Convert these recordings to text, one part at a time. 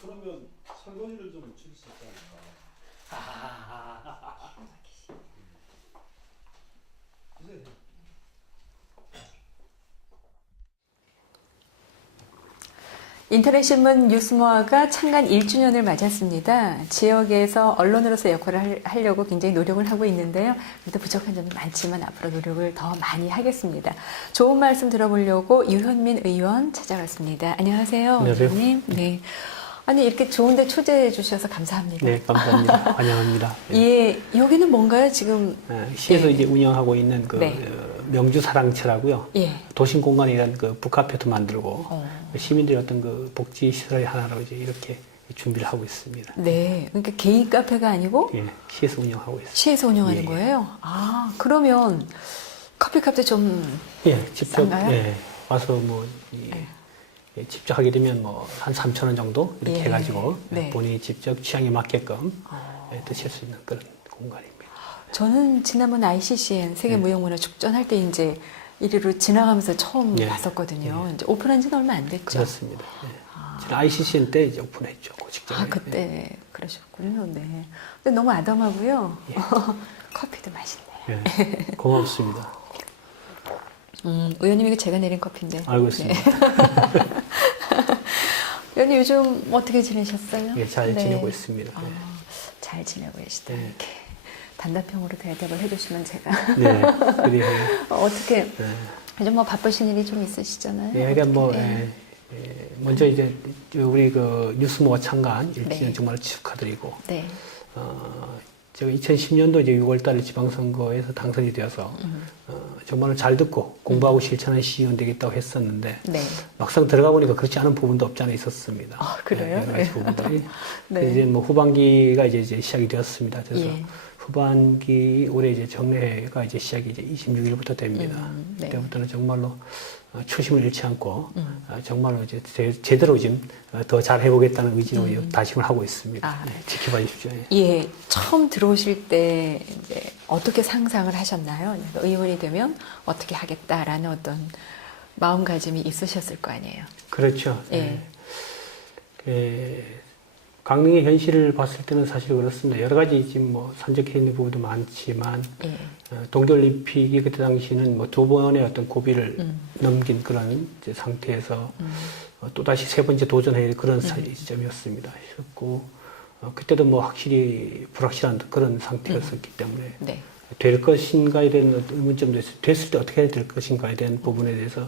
그러면 설거지를 좀 줄일 수 있다니까. 그래. 인터넷신문 뉴스모아가 창간 1주년을 맞았습니다. 지역에서 언론으로서 역할을 하려고 굉장히 노력을 하고 있는데요. 그래도 부족한 점이 많지만 앞으로 노력을 더 많이 하겠습니다. 좋은 말씀 들어보려고 유현민 의원 찾아왔습니다. 안녕하세요. 안녕하세요. 의원님. 네. 아니 이렇게 좋은데 초대해 주셔서 감사합니다. 네, 감사합니다. 환영합니다. 예, 여기는 뭔가요 지금? 시에서 네. 이제 운영하고 있는 그 네. 명주 사랑처라고요. 예. 도심공간이라는 그 북카페도 만들고 시민들의 어떤 그 복지 시설의 하나로 이제 이렇게 준비를 하고 있습니다. 네, 그러니까 개인 카페가 아니고 예, 시에서 운영하고 있습니다. 시에서 운영하는 예. 거예요. 아, 그러면 커피값도 좀 예, 직접 싼가요? 예, 와서 뭐 예, 직접 하게 되면 뭐 한 3,000원 정도 이렇게 예. 해가지고 네. 본인이 직접 취향에 맞게끔 드실 수 있는 그런 공간입니다. 저는 지난번 ICCN 세계무형문화축전 할 때 이제 이리로 지나가면서 처음 네. 봤었거든요. 이제 오픈한 지는 얼마 안 됐죠. 그렇습니다. 예. ICCN 때 이제 오픈했죠. 그 직전에. 아, 그때 그러셨군요. 네. 근데 너무 아담하고요. 예. 커피도 맛있네요. 예, 고맙습니다. 의원님 이거 제가 내린 커피인데. 알고 있습니다. 의원님 요즘 어떻게 지내셨어요? 예, 잘 네. 지내고 있습니다. 네. 잘 지내고 계시다. 네. 이렇게 단답형으로 대답을 해주시면 제가 네, 그래요. 어떻게 네. 요즘 뭐 바쁘신 일이 좀 있으시잖아요. 예, 그러니까 뭐, 어떻게, 먼저 이제 우리 그 뉴스모아 창간 1주년 네. 정말 축하드리고, 네. 제가 2010년도 이제 6월달에 지방선거에서 당선이 되어서, 정말로 잘 듣고 공부하고 실천하는 시의원 되겠다고 했었는데, 네. 막상 들어가 보니까 그렇지 않은 부분도 없지 않아 있었습니다. 아, 그래요? 여러 가지 부분들이. 네. 이제 뭐 후반기가 이제 시작이 되었습니다. 그래서 예. 후반기 올해 이제 정례회가 이제 시작이 이제 26일부터 됩니다. 네. 그때부터는 정말로 초심을 잃지 않고 정말로 이제 제대로 좀 더 잘 해보겠다는 의지로 다짐을 하고 있습니다. 아. 네, 지켜봐 주십시오. 예. 예, 처음 들어오실 때 이제 어떻게 상상을 하셨나요? 의원이 되면 어떻게 하겠다라는 어떤 마음가짐이 있으셨을 거 아니에요. 그렇죠. 예. 강릉의 현실을 봤을 때는 사실 그렇습니다. 여러 가지 지금 뭐 산적해 있는 부분도 많지만 예. 동계올림픽이 그때 당시는 뭐 두 번의 어떤 고비를 넘긴 그런 이제 상태에서 또다시 세 번째 도전해야 될 그런 시점이었습니다. 그랬고 그때도 뭐 확실히 불확실한 그런 상태였었기 때문에 네. 될 것인가에 대한 어떤 의문점도 있어요. 됐을 때 어떻게 해야 될 것인가에 대한 부분에 대해서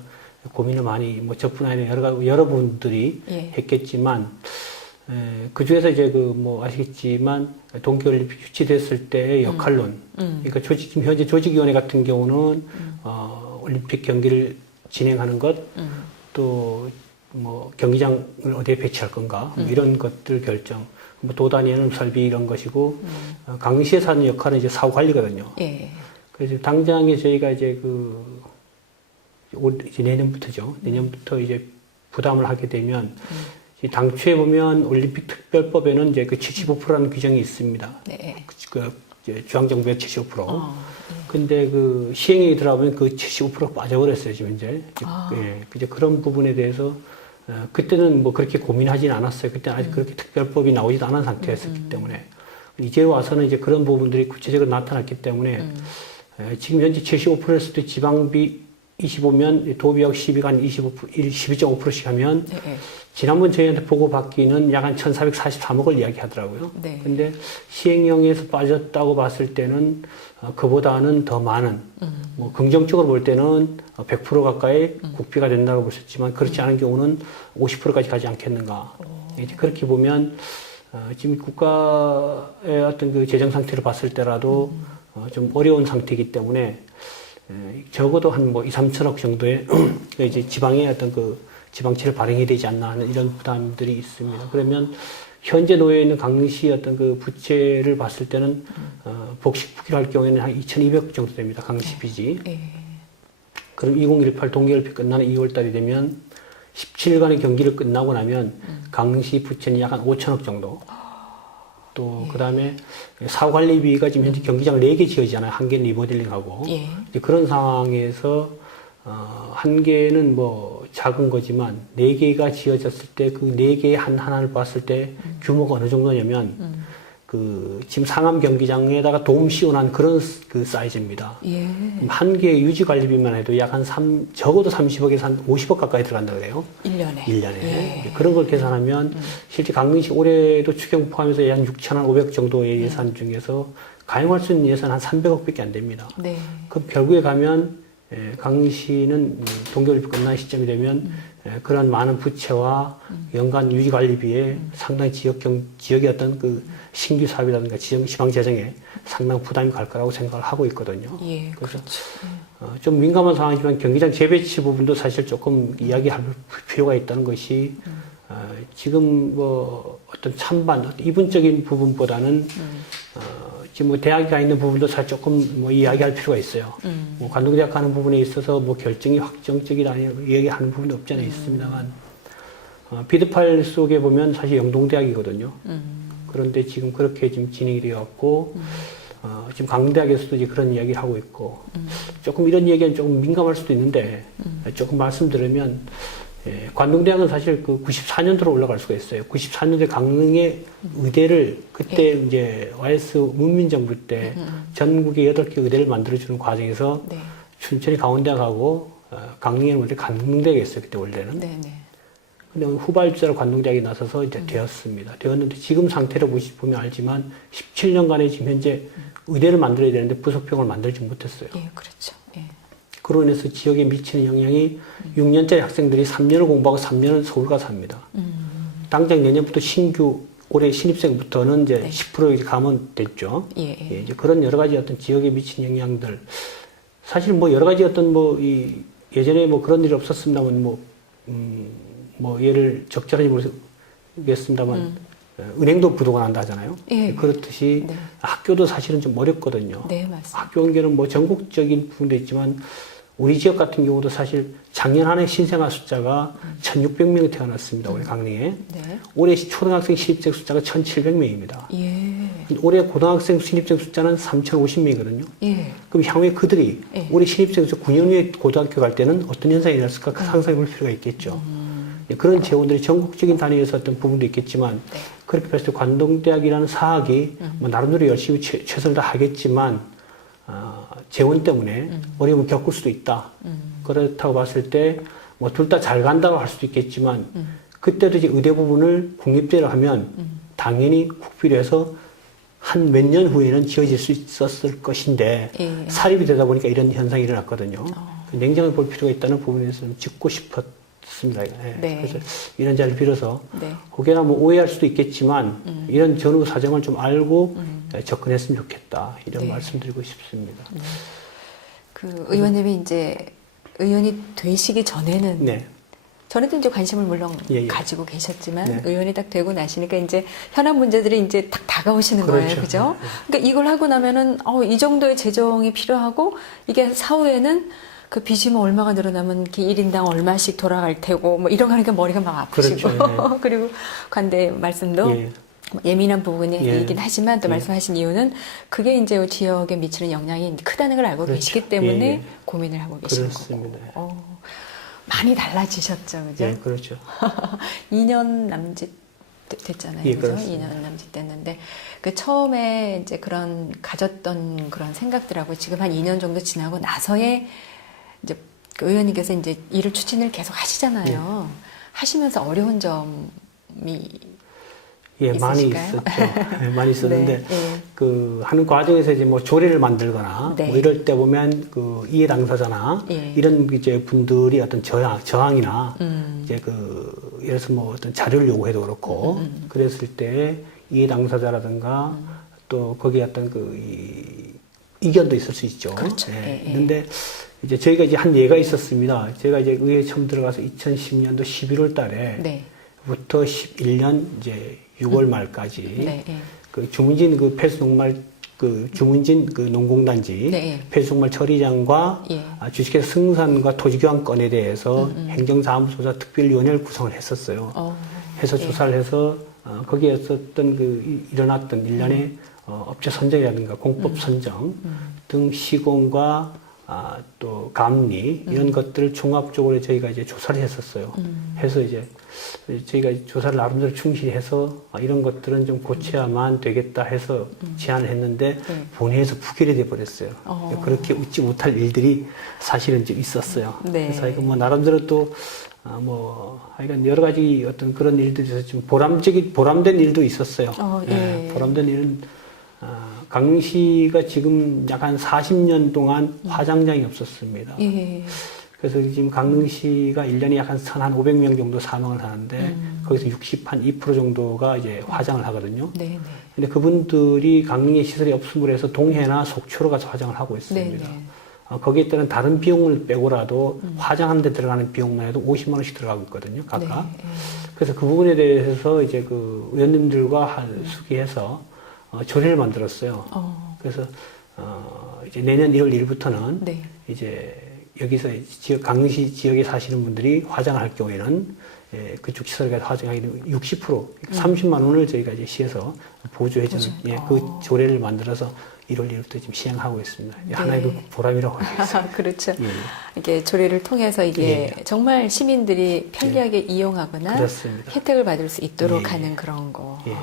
고민을 많이 뭐 저뿐 아니라 여러분들이 예. 했겠지만 그 중에서 이제 그 뭐 아시겠지만 동계올림픽 유치됐을 때의 역할론, 그러니까 지금 현재 조직위원회 같은 경우는 올림픽 경기를 진행하는 것, 또 뭐 경기장을 어디에 배치할 건가 뭐 이런 것들 결정, 뭐 도단위는 설비 이런 것이고 강릉시에서 하는 역할은 이제 사후 관리거든요. 예. 그래서 당장에 저희가 이제 이제 내년부터죠. 내년부터 이제 부담을 하게 되면. 당초에 보면 올림픽 특별법에는 이제 그 75%라는 규정이 있습니다. 네. 이제 중앙정부의 75%. 근데 그 시행령이 들어가면 그 75% 빠져버렸어요, 지금 현재. 예. 이제 그런 부분에 대해서, 그때는 뭐 그렇게 고민하지는 않았어요. 그때는 아직 그렇게 특별법이 나오지도 않은 상태였기 때문에. 이제 와서는 이제 그런 부분들이 구체적으로 나타났기 때문에, 지금 현재 75%였을 때 지방비 25면 도비하고 12가 한 12.5%씩 하면 네. 지난번 저희한테 보고받기는 약 한 1,443억을 이야기하더라고요. 네. 근데 시행령에서 빠졌다고 봤을 때는 그보다는 더 많은, 뭐 긍정적으로 볼 때는 100% 가까이 국비가 된다고 보셨지만 그렇지 않은 경우는 50%까지 가지 않겠는가. 이제 그렇게 보면 지금 국가의 어떤 그 재정 상태를 봤을 때라도 좀 어려운 상태이기 때문에 적어도 한 뭐 2, 3천억 정도의 이제 지방의 어떤 그 지방채를 발행해야 되지 않나 하는 이런 부담들이 있습니다. 그러면 현재 놓여 있는 강릉시 어떤 그 부채를 봤을 때는 복식 부기를 할 경우에는 한 2,200억 정도 됩니다. 강시 빚이. 예. 그럼 2018 동계올림픽 끝나는 2월달이 되면 17일간의 경기를 끝나고 나면 강릉시 부채는 약 한 5천억 정도. 또 그다음에 사후관리비가 지금 현재 경기장 4개 지어지잖아요. 한 개는 리모델링하고. 예. 이제 그런 상황에서 한 개는 뭐 작은 거지만 4개가 지어졌을 때 그 4개의 하나를 봤을 때 규모가 어느 정도냐면 그 지금 상암 경기장에다가 돔 씌워놓은 그런 그 사이즈입니다. 예. 한 개의 유지 관리비만 해도 약 한 적어도 30억에서 한 50억 가까이 들어간다 그래요. 1년에. 1년에. 예. 그런 걸 계산하면 실제 강릉시 올해도 추경 포함해서 약 6,500 정도의 예산 중에서 가용할 수 있는 예산 한 300억밖에 안 됩니다. 네. 그럼 결국에 가면 강릉시는 동계올림픽 끝난 시점이 되면 그런 많은 부채와 연간 유지관리비에 상당히 지역의 어떤 그 신규 사업이라든가 지방 재정에 상당 부담이 갈 거라고 생각을 하고 있거든요. 예, 그래서 그렇죠. 좀 민감한 상황이지만 경기장 재배치 부분도 사실 조금 이야기할 필요가 있다는 것이 지금 뭐 어떤 찬반, 이분적인 부분보다는 지금 뭐 대학이 가 있는 부분도 사실 조금 뭐 이야기할 필요가 있어요. 뭐 관동대학 가는 부분에 있어서 뭐 결정이 확정적이다 얘기하는 부분도 없지 않아 있습니다만 비드팔 속에 보면 사실 영동대학이거든요. 그런데 지금 그렇게 지금 진행이 되어갖고 지금 강대학에서도 이제 그런 이야기를 하고 있고 조금 이런 얘기는 조금 민감할 수도 있는데 조금 말씀드리면 관동대학은 사실 그 94년도로 올라갈 수가 있어요. 94년도에 강릉의 의대를 그때 이제 YS 문민정부 때 전국에 8개 의대를 만들어주는 과정에서 네. 춘천이 강원대학하고 강릉에는 원래 관동대학이 있어요. 그때 원래는. 네, 네. 근데 후발주자로 관동대학이 나서서 이제 되었습니다. 되었는데 지금 상태로 보면 알지만 17년간에 지금 현재 의대를 만들어야 되는데 부속병을 만들지 못했어요. 예, 그렇죠. 예. 그로 인해서 지역에 미치는 영향이 6년짜리 학생들이 3년을 공부하고 3년을 서울 가서 합니다. 당장 내년부터 올해 신입생부터는 이제 네. 10% 이제 감원됐죠. 예. 예, 이제 그런 여러 가지 어떤 지역에 미치는 영향들. 사실 뭐 여러 가지 어떤 뭐 예전에 뭐 그런 일이 없었습니다만 뭐 예를 적절하게 모르겠습니다만 은행도 부도가 난다 하잖아요. 예. 그렇듯이 네. 학교도 사실은 좀 어렵거든요. 네, 맞습니다. 학교 연계는 뭐 전국적인 부분도 있지만 우리 지역 같은 경우도 사실 작년 한 해 신생아 숫자가 1,600명이 태어났습니다. 올해 강릉에. 네. 올해 초등학생 신입생 숫자가 1,700명입니다. 예. 올해 고등학생 신입생 숫자는 3,050명이거든요. 예. 그럼 향후에 그들이 예. 올해 신입생 숫자 9년 후에 고등학교 갈 때는 어떤 현상이 일어났을까 상상해 볼 필요가 있겠죠. 그런 재원들이 전국적인 단위에서 어떤 부분도 있겠지만 네. 그렇게 봤을 때 관동대학이라는 사학이 뭐 나름대로 열심히 최선을 다하겠지만 재원 때문에 어려움을 겪을 수도 있다. 그렇다고 봤을 때 뭐 둘 다 잘 간다고 할 수도 있겠지만 그때도 이제 의대 부분을 국립대를 하면 당연히 국비로 해서 한 몇 년 후에는 지어질 수 있었을 것인데 예. 사립이 되다 보니까 이런 현상이 일어났거든요. 냉정을 볼 필요가 있다는 부분에서 좀 짚고 싶었습니다. 예. 네. 그래서 이런 자리를 빌어서 네. 혹여나 뭐 오해할 수도 있겠지만 이런 전후 사정을 좀 알고 접근했으면 좋겠다 이런 네. 말씀드리고 싶습니다. 그 의원님이 이제 의원이 되시기 전에는 네, 전에도 이제 관심을 물론 예, 예. 가지고 계셨지만 네. 의원이 딱 되고 나시니까 이제 현안 문제들이 이제 딱 다가오시는 그렇죠. 거예요, 그죠? 네, 네. 그러니까 이걸 하고 나면은 이 정도의 재정이 필요하고 이게 사후에는 그 빚이 뭐 얼마가 늘어나면 이렇게 1인당 얼마씩 돌아갈 테고 뭐 이런 거 하니까 머리가 막 아프시고 그렇죠, 그리고 관대 말씀도 예. 예민한 부분이긴 예. 하지만 또 예. 말씀하신 이유는 그게 이제 지역에 미치는 영향이 크다는 걸 알고 그렇죠. 계시기 때문에 예, 예. 고민을 하고 계시는 그렇습니다. 거고. 많이 달라지셨죠, 그죠? 예, 그렇죠. 2년 남짓 됐잖아요. 예, 그죠? 그렇습니다. 2년 남짓 됐는데 그 처음에 이제 그런 가졌던 그런 생각들하고 지금 한 2년 정도 지나고 나서의 이제 그 의원님께서 이제 일을 추진을 계속 하시잖아요. 하시면서 어려운 점이 예, 많이 있으실까요? 있었죠. 예, 많이 있었는데 네, 예. 그 하는 과정에서 이제 뭐 조례를 만들거나 네. 뭐 이럴 때 보면 그 이해 당사자나 예. 이런 이제 분들이 어떤 저항이나 이제 그 예를 들어서 뭐 어떤 자료를 요구해도 그렇고 그랬을 때 이해 당사자라든가 또 거기에 어떤 이견도 있을 수 있죠. 그렇죠. 예. 예, 예. 근데 이제 저희가 이제 한 예가 있었습니다. 제가 이제 의회에 처음 들어가서 2010년도 11월 달에 네. 부터 11년 이제 6월 말까지 네, 예. 그 주문진 그 폐수종말 그 주문진 그 농공단지 네. 폐수종말 처리장과 예. 주식회사 승산과 토지교환 건에 대해서 행정사무소자 특별위원회를 구성을 했었어요. 해서 예. 조사를 해서 거기에 있었던 일어났던 일련의 업체 선정이라든가 공법 선정 등 시공과 또 감리 이런 것들을 종합적으로 저희가 이제 조사를 했었어요. 해서 이제 저희가 조사를 나름대로 충실히 해서 이런 것들은 좀 고쳐야만 되겠다 해서 제안을 했는데 네. 본회의에서 부결이 돼 버렸어요. 그렇게 웃지 못할 일들이 사실은 좀 있었어요. 네. 그래서 이거 뭐 나름대로 또 하여간 여러 가지 어떤 그런 일들이 있어서 좀 보람된 일도 있었어요. 예. 보람된 일은 강릉시가 지금 약 한 40년 동안 화장장이 없었습니다. 예. 그래서 지금 강릉시가 1년에 약 한 1,500명 정도 사망을 하는데 거기서 2% 정도가 이제 화장을 하거든요. 네, 네. 근데 그분들이 강릉에 시설이 없음으로 해서 동해나 속초로 가서 화장을 하고 있습니다. 네, 네. 거기에 따른 다른 비용을 빼고라도 화장하는 데 들어가는 비용만 해도 50만 원씩 들어가고 있거든요, 각각. 네, 네. 그래서 그 부분에 대해서 이제 그 의원님들과 수기해서 조례를 만들었어요. 그래서 이제 내년 1월 1일부터는 네. 이제 여기서 강릉시 지역에 사시는 분들이 화장할 경우에는 그쪽 시설에 가서 화장하게 되면 60% 30만 원을 저희가 이제 시에서 보조해주는 그 조례를 만들어서 1월 1일부터 지금 시행하고 있습니다. 네. 하나의 그 보람이라고 하겠습니다. 그렇죠. 예. 이게 조례를 통해서 이게 정말 시민들이 편리하게 이용하거나 그렇습니다. 혜택을 받을 수 있도록 예. 하는 그런 거. 예.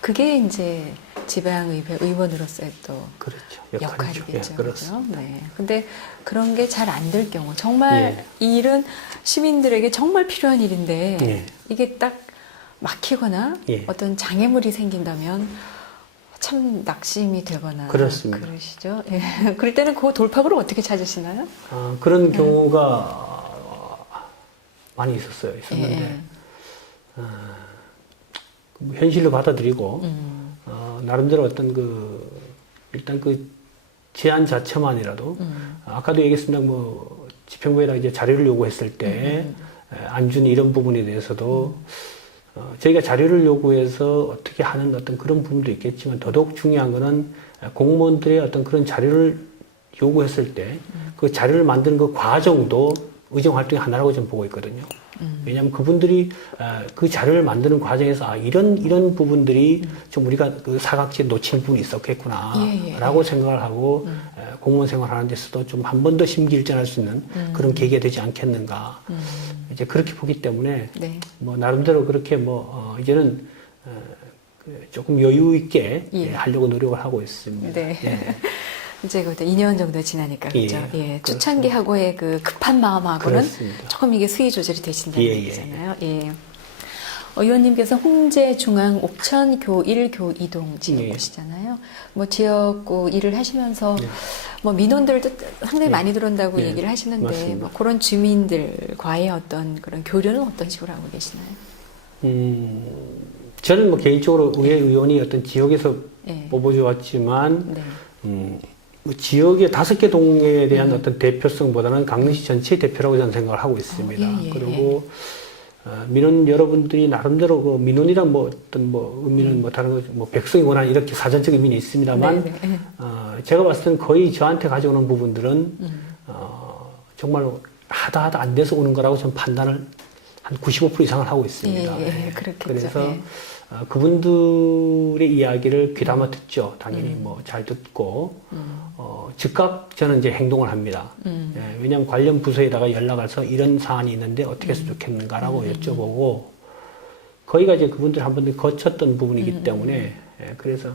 그게 이제 지방의회 의원으로서의 또 그렇죠. 역할이겠죠. 예, 그렇습니다. 네. 근데 그런 게 잘 안 될 경우 정말 예. 이 일은 시민들에게 정말 필요한 일인데 예. 이게 딱 막히거나 예. 어떤 장애물이 생긴다면 참 낙심이 되거나 그렇습니다. 그러시죠. 예. 그럴 때는 그 돌파구를 어떻게 찾으시나요? 그런 경우가 많이 있었는데 예. 뭐 현실로 받아들이고 나름대로 어떤 일단 그 제안 자체만이라도 아까도 얘기했습니다. 뭐 집행부에다 이제 자료를 요구했을 때 안 주는 이런 부분에 대해서도 저희가 자료를 요구해서 어떻게 하는 어떤 그런 부분도 있겠지만 더더욱 중요한 거는 공무원들의 어떤 그런 자료를 요구했을 때 그 자료를 만드는 그 과정도 의정 활동의 하나라고 저는 보고 있거든요. 왜냐하면 그분들이 그 자료를 만드는 과정에서 이런 부분들이 좀 우리가 그 사각지에 놓친 부분이 있었겠구나라고 생각을 하고 공무원 생활하는 데서도 좀 한 번 더 심기일전할 수 있는 그런 계기가 되지 않겠는가. 이제 그렇게 보기 때문에 네. 뭐 나름대로 그렇게 이제는 조금 여유 있게 하려고 노력을 하고 있습니다. 네. 예. 이제 그것도 2년 정도 지나니까 그렇죠. 예. 초창기하고의 그 급한 마음하고는 그렇습니다. 조금 이게 수위 조절이 되신다는 예, 예. 얘기잖아요. 예. 의원님께서 홍제 중앙 옥천 교1 교2동 지역구시잖아요. 뭐 지역구 일을 하시면서 뭐 민원들도 상당히 많이 들어온다고 얘기를 하시는데 맞습니다. 뭐 그런 주민들과의 어떤 그런 교류는 어떤 식으로 하고 계시나요? 저는 뭐 개인적으로 의원이 어떤 지역에서 예. 뽑아져 왔지만 네. 뭐 지역의 5개 동에 대한 어떤 대표성보다는 강릉시 전체의 대표라고 저는 생각을 하고 있습니다. 예, 예, 그리고 민원 여러분들이 나름대로 그 민원이란 뭐 어떤 뭐 의미는 뭐 다른 뭐 백성이 원하는 이렇게 사전적 의미는 있습니다만 네, 네. 제가 봤을 때는 거의 저한테 가져오는 부분들은 정말 하다 안 돼서 오는 거라고 저는 판단을 한 95% 이상을 하고 있습니다. 예, 그렇겠죠. 그래서 예. 그분들의 이야기를 귀담아 듣죠. 당연히 뭐 잘 듣고 즉각 저는 이제 행동을 합니다. 예, 왜냐하면 관련 부서에다가 연락해서 이런 사안이 있는데 어떻게 했으면 좋겠는가라고 여쭤보고 거기가 이제 그분들 한 번도 거쳤던 부분이기 때문에 그래서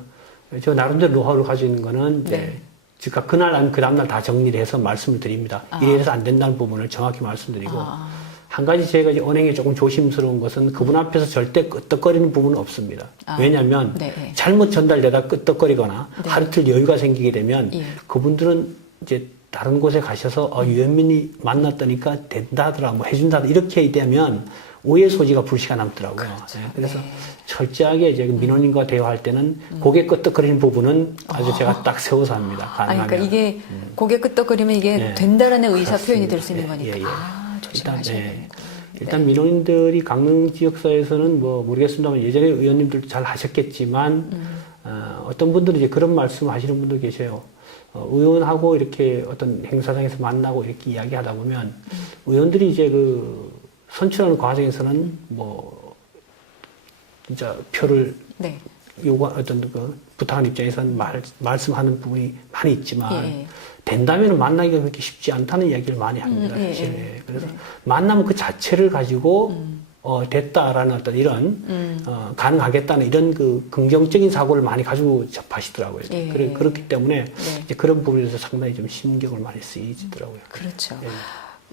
저 나름대로 노하우를 가지고 있는 거는 이제 네. 즉각 그날 아니면 그 다음날 다 정리를 해서 말씀을 드립니다. 이래서 안 된다는 부분을 정확히 말씀드리고 한 가지 제가 이제 언행에 조금 조심스러운 것은 그분 앞에서 절대 끄떡거리는 부분은 없습니다. 왜냐하면 네. 잘못 전달되다 끄떡거리거나 네. 하루 이틀 여유가 생기게 되면 예. 그분들은 이제 다른 곳에 가셔서 유현민이 만났다니까 된다 하더라, 뭐 해준다 하더라, 이렇게 되면 오해 소지가 불씨가 남더라고요. 그렇죠. 그래서 네. 철저하게 이제 민원인과 대화할 때는 고개 끄떡거리는 부분은 아주 제가 딱 세워서 합니다. 가능하면. 그러니까 이게 고개 끄덕거리면 이게 예. 된다라는 의사 표현이 그렇습니다. 될 수 있는 예, 거니까. 예, 예. 조심하셔야 일단, 되는 거예요. 일단 민원인들이 강릉 지역사회에서는 뭐 모르겠습니다만 예전에 의원님들도 잘 하셨겠지만 어떤 분들은 이제 그런 말씀을 하시는 분도 계세요. 의원하고 이렇게 어떤 행사장에서 만나고 이렇게 이야기하다 보면 의원들이 이제 그 선출하는 과정에서는 뭐 진짜 표를 네. 어떤 그 부탁하는 입장에서는 말씀하는 부분이 많이 있지만 예. 된다면 만나기가 그렇게 쉽지 않다는 이야기를 많이 합니다. 예, 사실. 예. 그래서 네. 만나면 그 자체를 가지고 됐다라는 어떤 이런 가능하겠다는 이런 그 긍정적인 사고를 많이 가지고 접하시더라고요. 예. 그렇기 때문에 네. 이제 그런 부분에서 상당히 좀 신경을 많이 쓰이더라고요. 그렇죠. 예.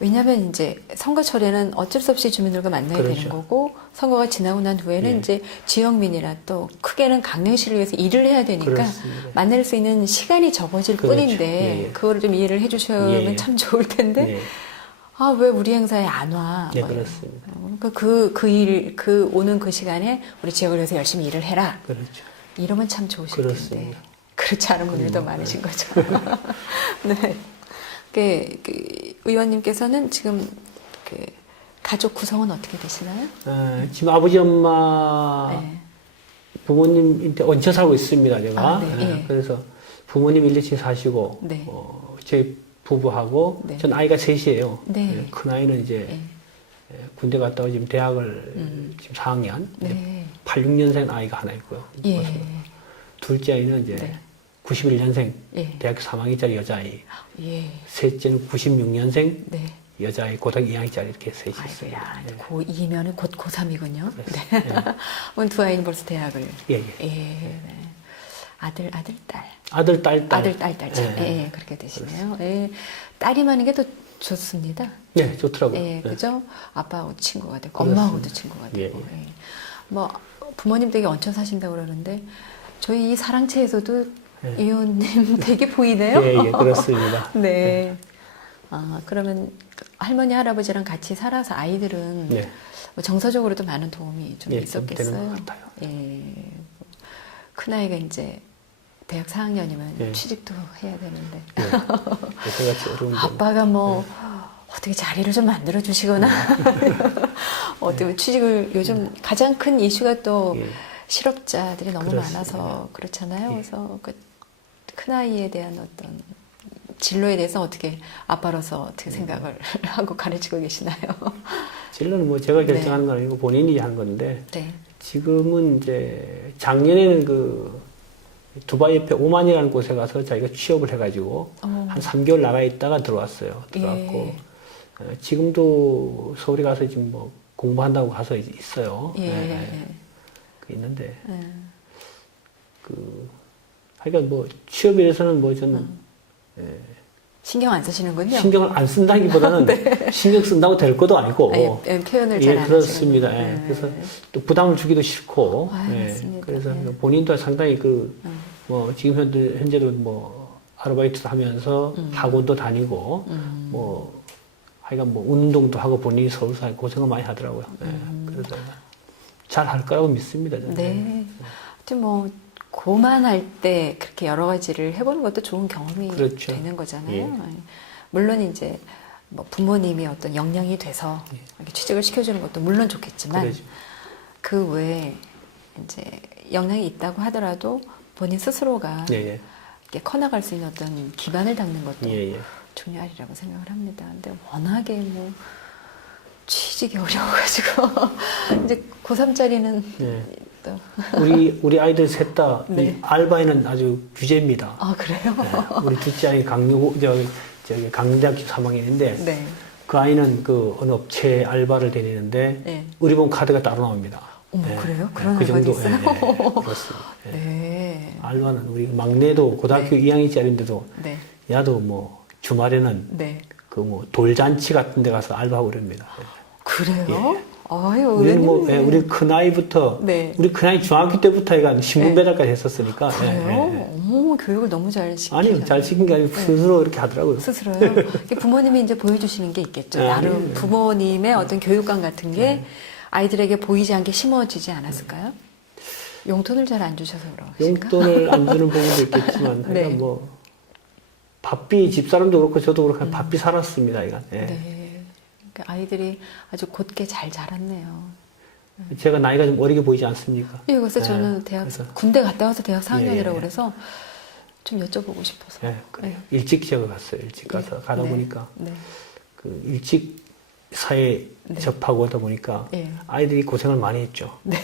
왜냐하면 이제 선거철에는 어쩔 수 없이 주민들과 만나야 그렇죠. 되는 거고 선거가 지나고 난 후에는 예. 이제 지역민이나 또 크게는 강릉시를 위해서 일을 해야 되니까 그렇습니다. 만날 수 있는 시간이 적어질 그렇죠. 뿐인데 예, 예. 그거를 좀 이해를 해주시면 예, 예. 참 좋을 텐데 예. 아, 왜 우리 행사에 안 와? 네, 뭐 그렇습니다. 그러니까 오는 그 시간에 우리 지역을 위해서 열심히 일을 해라. 그렇죠. 이러면 참 좋으실 텐데. 그렇습니다. 그렇지 않은 분들이 더 많으신 거죠. 네. 의원님께서는 지금 가족 구성은 어떻게 되시나요? 지금 아버지, 엄마, 네. 부모님한테 얹혀 살고 있습니다, 제가. 아, 네, 예. 그래서 부모님 1, 2층 사시고, 네. 제 부부하고, 네. 전 아이가 셋이에요. 네. 큰 아이는 이제 네. 군대 갔다가 지금 대학을 지금 4학년, 네. 86년생 아이가 하나 있고요. 예. 둘째 아이는 이제 네. 91년생, 예. 대학교 3학년짜리 여자아이. 예. 셋째는 96년생, 네. 여자아이 고등학교 2학년짜리 이렇게 셋이 있습니다. 아이고야. 예. 고2면은 곧 고3이군요. 네. 그래서, 오늘 두 아이는 벌써 대학을. 예, 예. 예. 네. 아들, 딸. 아들, 딸. 아들, 딸. 참. 예. 예. 그렇게 되시네요. 예. 딸이 많은 게 더 좋습니다. 네, 좋더라고요. 예. 예. 그죠? 아빠하고 친구가 되고, 그렇습니다. 엄마하고도 친구가 되고. 예, 예. 뭐, 부모님 댁에 얹혀 사신다고 그러는데, 저희 이 사랑채에서도 예. 이혼님 되게 보이네요. 예, 예, 그렇습니다. 네. 아, 그러면 할머니, 할아버지랑 같이 살아서 아이들은 네. 뭐 정서적으로도 많은 도움이 좀 예, 좀 있었겠어요. 되는 것 같아요. 예. 큰아이가 이제 대학 4학년이면 예. 취직도 해야 되는데. 예. 제가 어려운 점. 아빠가 뭐 어떻게 자리를 좀 만들어 주시거나 어떻게 취직을 요즘 가장 큰 이슈가 또 예. 실업자들이 너무 그렇습니다. 많아서 그렇잖아요. 예. 그래서 그 큰아이에 대한 어떤 진로에 대해서 어떻게 아빠로서 어떻게 생각을 하고 가르치고 계시나요? 진로는 뭐 제가 네. 결정하는 건 아니고 본인이 한 건데 네. 지금은 이제 작년에는 그 두바이 옆에 오만이라는 곳에 가서 자기가 취업을 해가지고 한 3개월 나가 있다가 들어왔어요. 들어왔고 예. 지금도 서울에 가서 지금 뭐 공부한다고 가서 있어요. 예. 예. 그 있는데 예. 그 하여간 뭐 취업에 대해서는 뭐 저는 신경 안 쓰시는군요. 신경을 안 쓴다기보다는 신경 쓴다고 될 것도 아니고 예, 표현을 잘 예, 안 그렇습니다. 하시는. 예. 그래서 또 부담을 주기도 싫고 아, 예. 맞습니다. 그래서 예. 본인도 상당히 뭐 지금 현재도 뭐 아르바이트도 하면서 학원도 다니고 뭐 하여간 뭐 운동도 하고 본인이 서울서 고생을 많이 하더라고요. 예. 그래서 잘 할 거라고 믿습니다. 저는. 네. 하여튼 뭐 고만할 때 그렇게 여러 가지를 해보는 것도 좋은 경험이 그렇죠. 되는 거잖아요. 예. 물론 이제 뭐 부모님이 어떤 역량이 돼서 이렇게 취직을 시켜주는 것도 물론 좋겠지만 그러죠. 그 외에 이제 역량이 있다고 하더라도 본인 스스로가 예, 예. 이렇게 커나갈 수 있는 어떤 기반을 닦는 것도 예, 예. 중요하리라고 생각을 합니다. 근데 워낙에 뭐 취직이 어려워가지고 이제 고3짜리는 예. 또 우리 아이들 셋 다 네. 알바에는 아주 규제입니다. 아 그래요? 예. 우리 둘째 아이 저기 강릉대학교 3학년인데 네. 그 아이는 그 어느 업체 알바를 다니는데 네. 의료보험 카드가 따로 나옵니다. 어머, 예. 그래요? 예, 그런 그 알바도 정도, 있어요? 예, 예. 그렇습니다. 예. 네. 알바는 우리 막내도 고등학교 네. 2학년짜리인데도 네. 야도 뭐 주말에는 네. 그 뭐 돌잔치 같은 데 가서 알바하고 그럽니다. 그래요? 아유, 우리는 뭐 의원님. 우리 큰아이부터 네. 우리 큰아이 중학교 때부터 애가 신문 배달까지 했었으니까 예, 그래요? 예, 예. 어머, 교육을 너무 잘 시키셨어요. 아니요 잘 시킨 게 아니고 스스로 이렇게 하더라고요. 스스로요? 이게 부모님이 이제 보여주시는 게 있겠죠. 네, 나름 아니에요. 부모님의 어떤 교육관 같은 게 아이들에게 보이지 않게 심어지지 않았을까요? 용돈을 잘 안 주셔서 그러신가? 용돈을 안 주는 부분도 있겠지만 네. 그러니까 뭐 바삐 집사람도 그렇고 저도 그렇고 바삐 살았습니다 이건. 예. 네. 그러니까 아이들이 아주 곧게 잘 자랐네요. 제가 나이가 좀 어리게 보이지 않습니까? 예, 그래서 예, 저는 대학 그래서. 군대 갔다 와서 대학 4학년이라고 예, 예. 그래서 좀 여쭤보고 싶어서. 예, 그래요. 예. 일찍 지역을 갔어요. 일찍 가서 예. 가다 네. 보니까 네. 그 일찍 사회 네. 접하고 하다 보니까 예. 아이들이 고생을 많이 했죠. 네.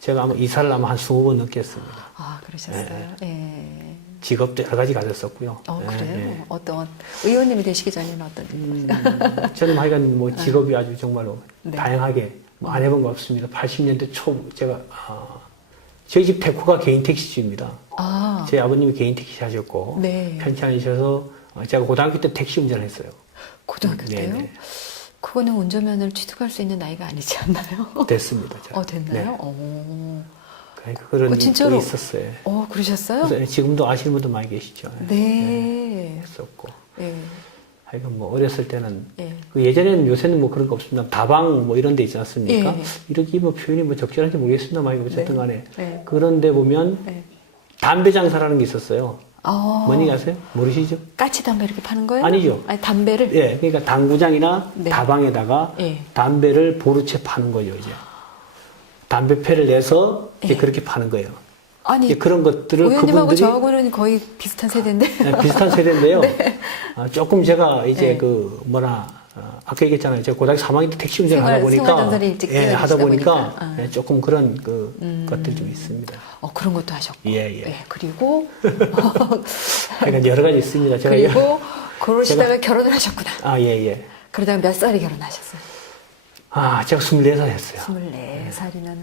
제가 아마 이사를 아마 한 20번 넘게 했습니다. 아, 그러셨어요. 예. 직업도 여러 가지 가졌었고요. 그래요? 어떤 의원님이 되시기 전에는 어떤? 저는 하여간 뭐 직업이 아주 정말로 네. 다양하게 뭐 안 해본 거 없습니다. 80년대 초 제가 저희 집 테크가 개인 택시주입니다. 제 아버님이 개인 택시 하셨고 네. 편찮으셔서 제가 고등학교 때 택시 운전했어요. 고등학교 때요? 네네. 그거는 운전면허를 취득할 수 있는 나이가 아니지 않나요? 됐습니다. 제가. 됐나요? 네. 그러니까 그런 진짜로? 일이 있었어요. 그러셨어요? 그래서 지금도 아시는 분도 많이 계시죠. 네. 했었고. 예. 하여간 뭐 어렸을 때는 예. 그 예전에는 요새는 뭐 그런 거 없습니다. 다방 뭐 이런 데 있지 않습니까? 예. 이렇게 뭐 표현이 뭐 적절한지 모르겠습니다만 어쨌든 네. 간에 네. 그런데 보면 네. 담배 장사라는 게 있었어요. 뭔지 아세요? 모르시죠? 까치 담배 이렇게 파는 거예요? 아니죠. 아니, 담배를? 예, 그러니까 당구장이나 네. 다방에다가 예. 담배를 보루채 파는 거죠, 이제. 담배패를 내서 이제 예. 그렇게 파는 거예요. 아니, 이제 그런 것들을 의원님하고 그분들이 저하고는 거의 비슷한 세대인데. 네, 비슷한 세대인데요. 네. 조금 제가 이제 네. 그 아까 얘기했잖아요. 제가 고등학교 3학년 때 택시 운전을 하다 보니까 생활전선이 일찍 하다 보니까 보니까. 예, 조금 그런 것들이 좀 있습니다. 그런 것도 하셨고. 예. 그리고 그러니까 여러 가지 있습니다. 제가 그리고 그러시다가 결혼을 하셨구나. 예. 그러다가 몇 살에 결혼하셨어요? 제가 24살 했어요. 24살이면은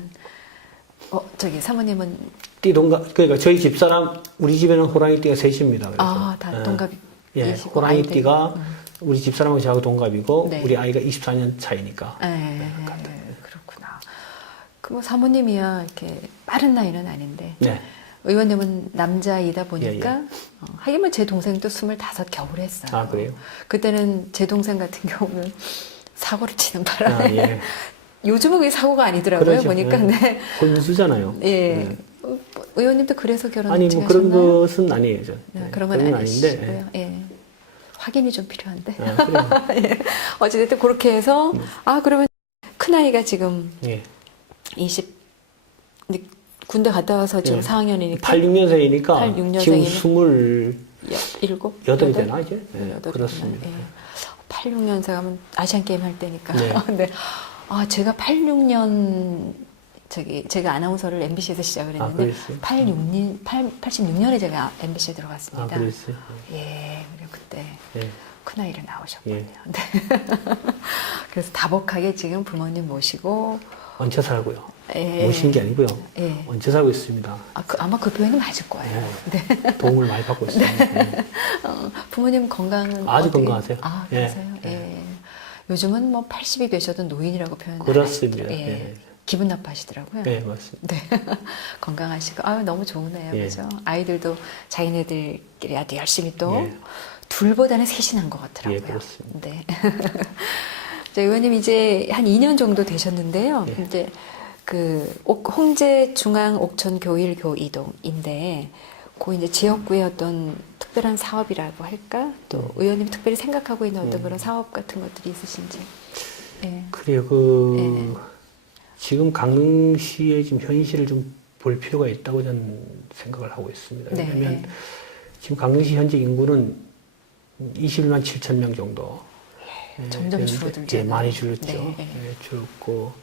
저기 사모님은 그러니까 저희 집사람 우리 집에는 호랑이띠가 셋입니다. 그래서. 다 동갑이시고 예, 아이들이. 호랑이띠가 우리 집사람하고 저하고 동갑이고 네. 우리 아이가 24년 차이니까. 그렇구나. 그 뭐 사모님이야 이렇게 빠른 나이는 아닌데 네. 의원님은 남자이다 보니까 하긴 뭐 제 동생도 25 겨울에 했어요. 그래요? 그때는 제 동생 같은 경우는 사고를 치는 바람에 예. 요즘은 그게 사고가 아니더라고요. 그러죠. 보니까 예. 네. 혼수잖아요. 예. 의원님도 그래서 결혼 아니 일찍 뭐 그런 하셨나요? 것은 아니에요. 전. 네, 그런 건 아닌데. 아니시고요. 예. 확인이 좀 필요한데. 그래요. 예. 어쨌든 그렇게 해서 그러면 큰 아이가 지금 예. 근데 군대 갔다 와서 지금 예. 4학년이니까 86년생이니까 86년생이면 지금 7? 되나 이제? 예, 여덟이구나. 그렇습니다. 예. 86년생 하면 아시안 게임 할 때니까. 네. 근데 제가 86년 제가 아나운서를 MBC에서 시작을 했는데 그랬어요? 86년에 제가 MBC에 들어갔습니다. 그랬어요. 예, 그리고 그때 예. 큰 아이를 낳으셨군요. 예. 네. 그래서 다복하게 지금 부모님 모시고 얹혀 살고요. 예. 모신 게 아니고요. 예. 얹혀 살고 있습니다. 아마 그 표현이 맞을 거예요. 네. 도움을 많이 받고 있습니다. 예. 부모님 건강은 아주 어떻게? 건강하세요. 그러세요? 예. 요즘은 뭐 80이 되셔도 노인이라고 표현을 그렇습니다. 예. 예. 기분 나빠하시더라고요. 네, 맞습니다. 네. 건강하시고 너무 좋으네요. 예. 그죠? 아이들도 자기네들끼리 아주 열심히 또 예. 둘보다는 셋이 난 것 같더라고요. 예, 그렇습니다. 네. 자, 의원님 이제 한 2년 정도 되셨는데요. 예. 이제 홍제 중앙 옥천 교일 교이동인데 그 이제 지역구의 어떤 특별한 사업이라고 할까? 또 의원님 특별히 생각하고 있는 어떤 그런 사업 같은 것들이 있으신지. 예. 그래요. 지금 강릉시의 지금 현실을 좀 볼 필요가 있다고 저는 생각을 하고 있습니다. 네. 왜냐하면 지금 강릉시 현재 인구는 21만 7천 명 정도. 점점 되는데, 줄어들죠. 예, 많이 줄었죠. 네. 줄었고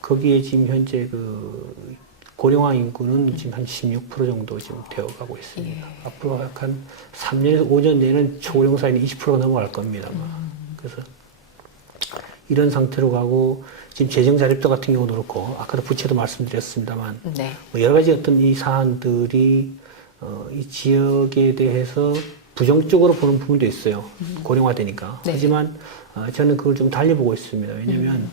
거기에 지금 현재 그 고령화 인구는 지금 한 16% 정도 지금 되어가고 있습니다. 예. 앞으로 한 3년에서 5년 내는 초고령 사회는 20%가 넘어갈 겁니다. 그래서 이런 상태로 가고 지금 재정 자립도 같은 경우도 그렇고 아까도 부채도 말씀드렸습니다만 네. 뭐 여러 가지 어떤 이 사안들이 이 지역에 대해서 부정적으로 보는 부분도 있어요. 고령화되니까. 네. 하지만 저는 그걸 좀 달리 보고 있습니다. 왜냐하면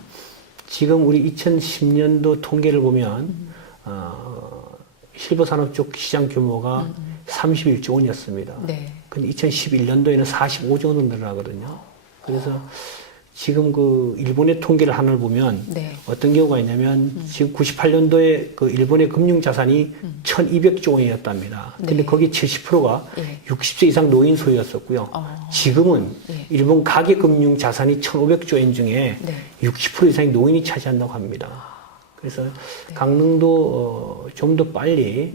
지금 우리 2010년도 통계를 보면 실버 산업 쪽 시장 규모가 31조 원이었습니다. 네. 근데 2011년도에는 45조 원으로 늘어나거든요. 그래서 지금 그 일본의 통계를 하나를 보면 네. 어떤 경우가 있냐면 지금 98년도에 그 일본의 금융 자산이 1200조 원이었답니다. 근데 네. 거기 70%가 예. 60세 이상 노인 소유였었고요. 지금은 예. 일본 가계 금융 자산이 1500조 엔 중에 네. 60% 이상이 노인이 차지한다고 합니다. 그래서 강릉도 좀 더 빨리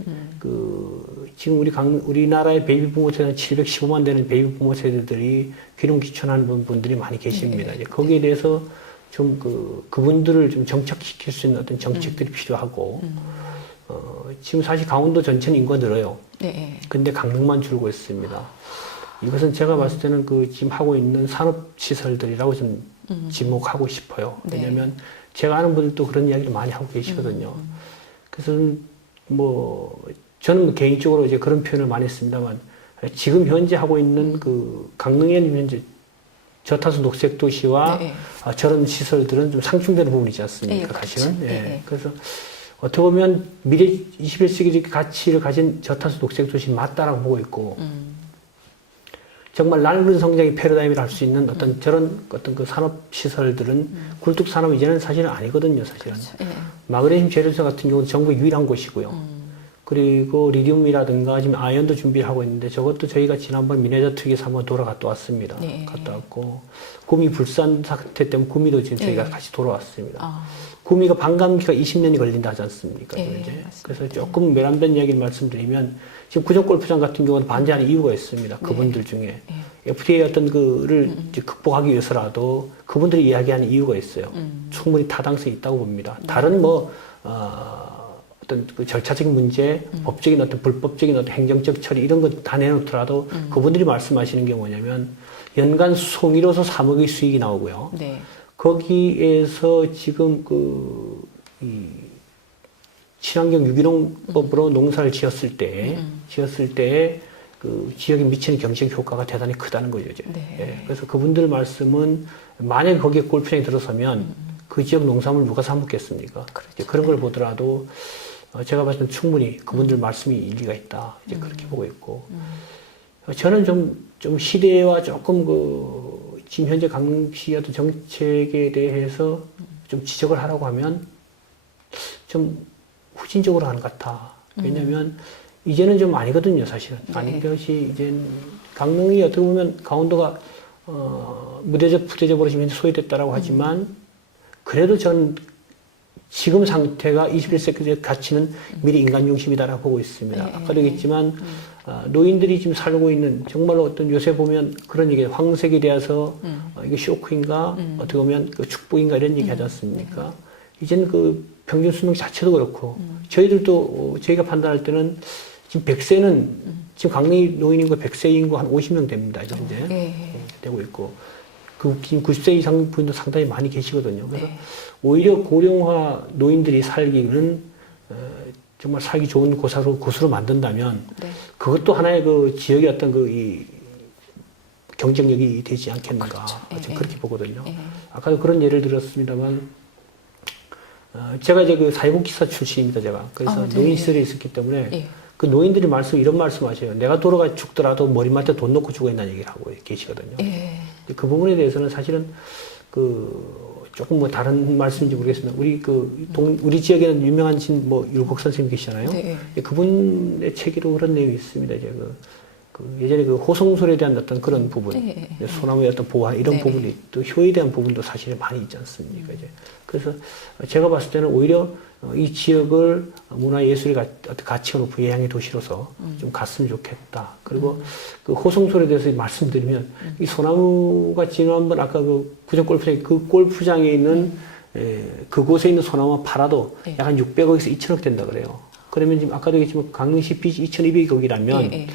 지금 우리나라의 베이비 부모 세대는 715만 되는 베이비 부모 세대들이 귀농 귀촌하는 분들이 많이 계십니다. 이제 거기에 대해서 좀 그분들을 좀 정착시킬 수 있는 어떤 정책들이 필요하고 지금 사실 강원도 전체는 인구가 늘어요. 네. 근데 강릉만 줄고 있습니다. 이것은 제가 봤을 때는 그 지금 하고 있는 산업시설들이라고 좀 지목하고 싶어요. 네. 왜냐면 제가 아는 분들도 그런 이야기를 많이 하고 계시거든요. 그래서 뭐 저는 개인적으로 이제 그런 표현을 많이 했습니다만 지금 현재 하고 있는 그 강릉에는 현재 저탄소 녹색 도시와 네. 저런 시설들은 좀 상충되는 부분이지 않습니까? 네, 사실은. 그렇죠. 예. 네. 그래서 어떻게 보면 미래 21세기적 가치를 가진 저탄소 녹색 도시 맞다라고 보고 있고 정말 낡은 성장의 패러다임이라 할 수 있는 어떤 저런 어떤 그 산업 시설들은 굴뚝 산업 이제는 사실은 아니거든요, 사실은. 그렇죠. 예. 마그네슘 재련소 같은 경우는 전국 유일한 곳이고요. 그리고 리튬이라든가 지금 아연도 준비를 하고 있는데 저것도 저희가 지난번 미네자 특위에서 한번 돌아갔다 왔습니다. 네. 갔다 왔고 구미 불산 사태 때문에 구미도 지금 저희가 네. 같이 돌아왔습니다. 아, 구미가 반감기가 20년이 걸린다 하지 않습니까? 네, 이제. 맞습니다. 그래서 조금 매람된 이야기를 말씀드리면 지금 구정 골프장 같은 경우는 반대하는 이유가 있습니다. 그분들 중에 FDA 어떤 그를 이제 극복하기 위해서라도 그분들이 이야기하는 이유가 있어요. 충분히 타당성이 있다고 봅니다. 다른 뭐 어떤 그 절차적인 문제, 법적인 어떤 불법적인 어떤 행정적 처리 이런 거 다 내놓더라도 그분들이 말씀하시는 게 뭐냐면 연간 송이로서 3억의 수익이 나오고요. 네. 거기에서 지금 이 친환경 유기농법으로 농사를 지었을 때 그 지역에 미치는 경제적 효과가 대단히 크다는 거죠. 이제. 네. 예, 그래서 그분들 말씀은 만약에 거기에 골프장이 들어서면 그 지역 농산물 누가 사 먹겠습니까? 그렇죠. 이제 그런 걸 보더라도 제가 봤을 때 충분히 그분들 말씀이 일리가 있다. 이제 그렇게 보고 있고. 저는 좀 시대와 조금 지금 현재 강릉시 어떤 정책에 대해서 좀 지적을 하라고 하면 좀 후진적으로 하는 것 같아. 왜냐면 이제는 좀 아니거든요, 사실은. 네. 아닌 것이 이제는 강릉이 어떻게 보면 강원도가 무대접, 부대접으로 지금 현재 소외됐다라고 하지만 그래도 전 지금 상태가 21세기의 가치는 미래 인간 중심이다라고 보고 있습니다. 네. 아까도 얘기했지만 노인들이 지금 살고 있는 정말로 어떤 요새 보면 그런 얘기 황색이 되어서 이게 쇼크인가 어떻게 보면 그 축복인가 이런 얘기 하지 않습니까? 이제는 그 평균 수명 자체도 그렇고 저희들도 저희가 판단할 때는 지금 100세는 지금 강릉 노인 인구 100세 인구 한 50명 됩니다. 현재 네. 되고 있고 그 지금 90세 이상 분도 상당히 많이 계시거든요. 그래서 네. 오히려 고령화 노인들이 살기는 정말 살기 좋은 곳으로 만든다면 네. 그것도 하나의 그 지역의 어떤 이 경쟁력이 되지 않겠는가. 그렇죠. 저는 그렇게 보거든요. 예. 아까도 그런 예를 들었습니다만 제가 이제 그 사회복지사 출신입니다. 제가 그래서 네. 노인시설에 있었기 때문에 예. 그 노인들이 이런 말씀하셔요. 내가 돌아가 죽더라도 머리맡에 돈 넣고 죽어 있다는 얘기를 하고 계시거든요. 예. 그 부분에 대해서는 사실은 조금 뭐 다른 말씀인지 모르겠습니다. 우리 지역에는 유명한 율곡 선생님 계시잖아요. 네. 그분의 책에도 그런 내용이 있습니다. 이제 예전에 호송술에 대한 어떤 그런 부분, 네. 소나무의 어떤 보호 이런 네. 부분이 또 효에 대한 부분도 사실 많이 있지 않습니까? 이제 그래서 제가 봤을 때는 오히려 이 지역을 문화예술의 어떤 가치가 높은 예향의 도시로서 좀 갔으면 좋겠다. 그리고 그 호송술에 대해서 말씀드리면 이 소나무가 지난번 아까 그 구정 골프장 그 골프장에 있는 그곳에 있는 소나무만 팔아도 네. 약 한 600억에서 2천억 된다 그래요. 그러면 지금 아까도 얘기했지만 강릉시 빚이 2,200억이라면 예.